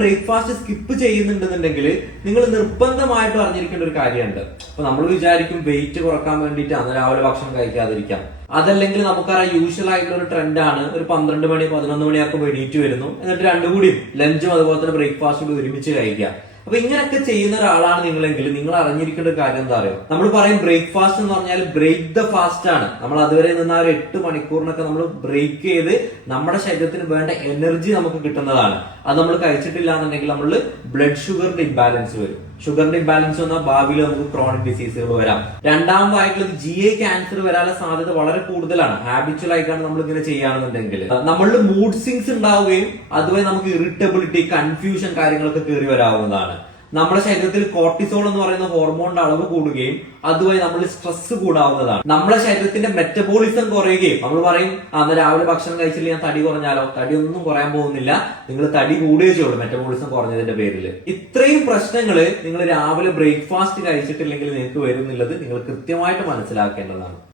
Breakfast skip ചെയ്യുന്നുണ്ടെന്നുണ്ടെങ്കിൽ നിങ്ങൾ നിർബന്ധമായിട്ടും അറിഞ്ഞിരിക്കേണ്ട ഒരു കാര്യമുണ്ട്. അപ്പൊ നമ്മൾ വിചാരിക്കും വെയിറ്റ് കുറക്കാൻ വേണ്ടിയിട്ട് അന്ന് രാവിലെ ഭക്ഷണം കഴിക്കാതിരിക്കാം. അതല്ലെങ്കിൽ നമുക്കറിയാം യൂഷ്വൽ ആയിട്ടുള്ള ഒരു ട്രെൻഡാണ്, ഒരു 12 മണി 11 മണിയാകുമ്പോൾ എണീറ്റ് വരുന്നു, എന്നിട്ട് രണ്ടും കൂടി ലഞ്ചും അതുപോലെ തന്നെ ബ്രേക്ക്ഫാസ്റ്റും കൂടി ഒരുമിച്ച് കഴിക്കുക. അപ്പൊ ഇങ്ങനെയൊക്കെ ചെയ്യുന്ന ഒരാളാണ് നിങ്ങളെങ്കിൽ നിങ്ങൾ അറിഞ്ഞിരിക്കേണ്ട ഒരു കാര്യം എന്താ അറിയോ? നമ്മൾ പറയും ബ്രേക്ക്ഫാസ്റ്റ് എന്ന് പറഞ്ഞാൽ ബ്രേക്ക് ദ ഫാസ്റ്റ് ആണ്. നമ്മൾ അതുവരെ നിന്ന് ആ ഒരു 8 മണിക്കൂറിനൊക്കെ നമ്മൾ ബ്രേക്ക് ചെയ്ത് നമ്മുടെ ശരീരത്തിന് വേണ്ട എനർജി നമുക്ക് കിട്ടുന്നതാണ്. അത് നമ്മൾ കഴിച്ചിട്ടില്ല എന്നുണ്ടെങ്കിൽ നമ്മൾ ബ്ലഡ് ഷുഗറിന്റെ ഇംബാലൻസ് വരും. ഷുഗറിന്റെ ഇംബാലൻസ് വന്നാൽ ഭാവിയിൽ നമുക്ക് ക്രോണിക് ഡിസീസുകൾ വരാം. രണ്ടാമതായിട്ടുള്ളത് GI ക്യാൻസർ വരാനുള്ള സാധ്യത വളരെ കൂടുതലാണ്. ഹാബിച്വൽ ആയിട്ടാണ് നമ്മൾ ഇങ്ങനെ ചെയ്യാണെന്നുണ്ടെങ്കിൽ നമ്മളുടെ മൂഡ് സ്വിങ്സ് ഉണ്ടാവുകയും അതുവഴി നമുക്ക് ഇറിറ്റബിലിറ്റി, കൺഫ്യൂഷൻ കാര്യങ്ങളൊക്കെ കയറി വരാവുന്നതാണ്. നമ്മുടെ ശരീരത്തിൽ കോർട്ടിസോൾ എന്ന് പറയുന്ന ഹോർമോണിന്റെ അളവ് കൂടുകയും അതുവഴി നമ്മൾ സ്ട്രെസ് കൂടാവുന്നതാണ്. നമ്മുടെ ശരീരത്തിന്റെ മെറ്റബോളിസം കുറയുകയും നമ്മൾ പറയും അന്ന് രാവിലെ ഭക്ഷണം കഴിച്ചില്ല ഞാൻ തടി കുറഞ്ഞാലോ? തടി ഒന്നും കുറയാൻ പോകുന്നില്ല, നിങ്ങൾ തടി കൂടുകയേ ചെയ്യുള്ളൂ മെറ്റബോളിസം കുറഞ്ഞതിന്റെ പേരിൽ. ഇത്രയും പ്രശ്നങ്ങൾ നിങ്ങൾ രാവിലെ ബ്രേക്ക്ഫാസ്റ്റ് കഴിച്ചിട്ടില്ലെങ്കിൽ നിങ്ങൾക്ക് വരുന്നുള്ളത് നിങ്ങൾ കൃത്യമായിട്ട് മനസ്സിലാക്കേണ്ടതാണ്.